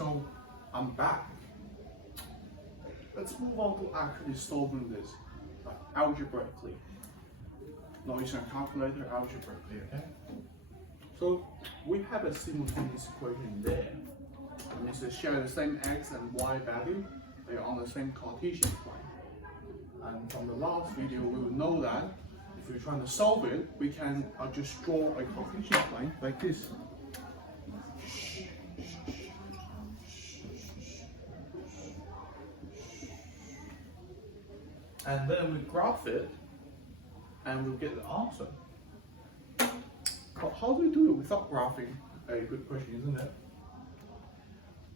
So I'm back. Let's move on to actually solving this algebraically. Not using a calculator, algebraically, okay? So we have a simultaneous equation there. That means they share the same x and y value, they are on the same Cartesian plane. And from the last video, we will know that if we're trying to solve it, we can just draw a Cartesian plane like this. And then we graph it, and we'll get the answer. But how do we do it without graphing? A good question, isn't it?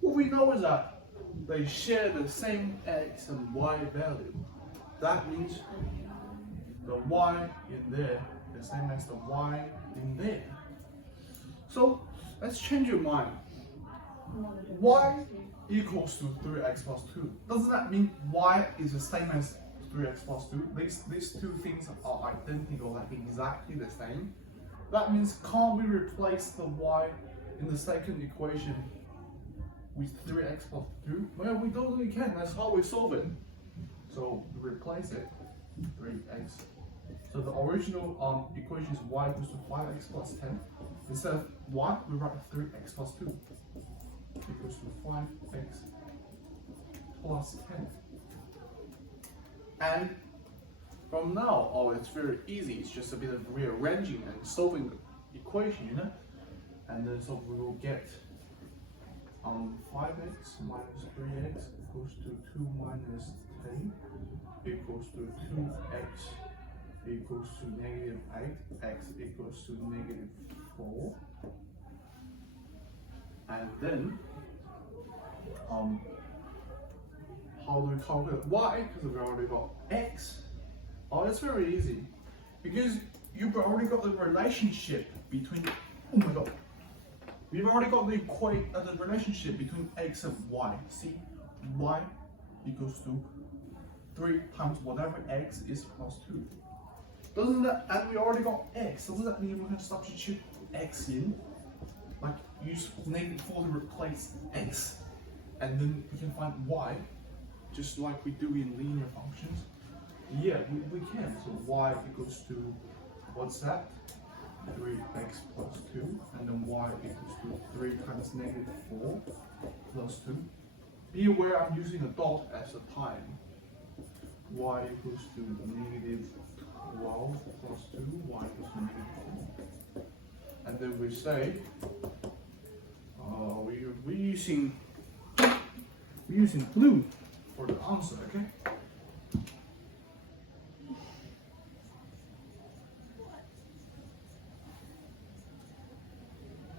What we know is that they share the same x and y value. That means the y in there is the same as the y in there. So let's change your mind. Y equals to 3x plus 2. Doesn't that mean y is the same as 3x plus 2? These two things are identical, like exactly the same. That means can't we replace the y in the second equation with 3x plus 2? Well, we totally can. That's how we solve it. So we replace it, 3x. So the original equation is y equals to 5x plus 10. Instead of y, we write 3x plus 2 equals to 5x plus 10. And from now on, it's very easy. It's just a bit of rearranging and solving the equation, you know. And then so we will get 5x minus 3x equals to 2 minus 10 equals to 2x equals to negative 8, x equals to negative 4. And then how do we calculate y? Because we already got x. Oh, it's very easy. Because you've already got the relationship between, oh my god. We've already got the relationship between x and y. See, y equals to 3 times whatever x is plus 2. Doesn't that, and we already got x, doesn't that mean we can substitute x in? Like use negative 4 to replace x, and then we can find y, just like we do in linear functions. Yeah, we can. So y equals to, what's that? 3x plus 2, and then y equals to 3 times negative 4 plus 2. Be aware I'm using a dot as a time. Y equals to negative 12 plus 2, y equals to negative 4. And then we say, we're using blue for the answer, okay?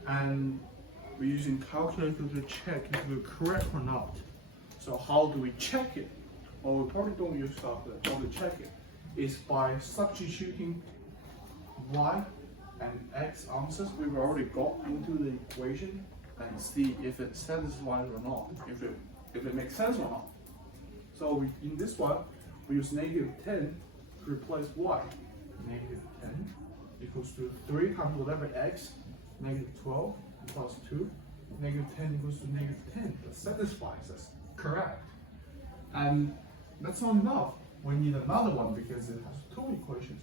And we're using calculator to check if we're correct or not. So how do we check it? Well, we probably don't use calculator. How to check it is by substituting y and x answers we've already got into the equation and see if it satisfies or not, if it makes sense or not. So in this one, we use negative 10 to replace y. Negative 10 equals to 3 times whatever x, negative 12 plus 2, negative 10 equals to negative 10. That satisfies us, correct. And that's not enough. We need another one because it has 2 equations.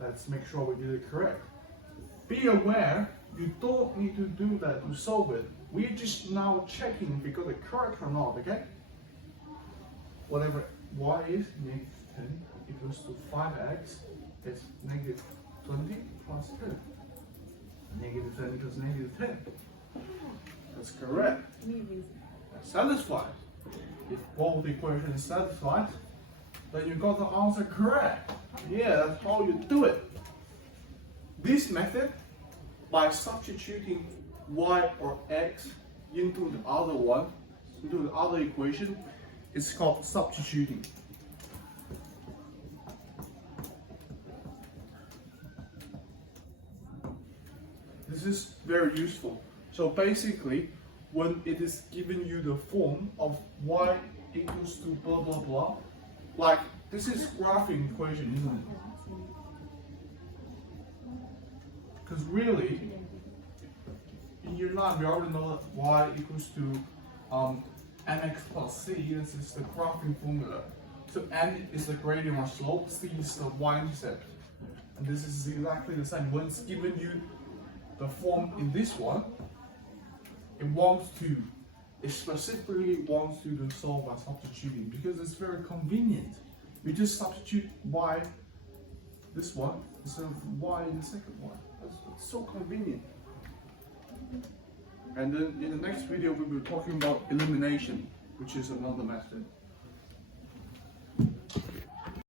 Let's make sure we did it correct. Be aware, you don't need to do that to solve it. We're just now checking if we got it correct or not, okay? Whatever y is, negative 10 equals to 5x is negative 20 plus 10. Negative 10 equals negative 10. That's correct. That's satisfied. If both equations satisfied, then you got the answer correct. Yeah, that's how you do it. This method, by substituting y or x into the other one, into the other equation, is called substituting. This is very useful. So basically, when it is giving you the form of y equals to blah blah blah, like this is graphing equation, isn't it? Because really, in year 9 we already know that y equals to mx plus c, this is the graphing formula. So n is the gradient or slope, c is the y-intercept. And this is exactly the same. When it's given you the form in this one, it specifically wants you to solve by substituting because it's very convenient. You just substitute y this one instead of y in the second one. It's so convenient. And then in the next video we'll be talking about elimination, which is another method.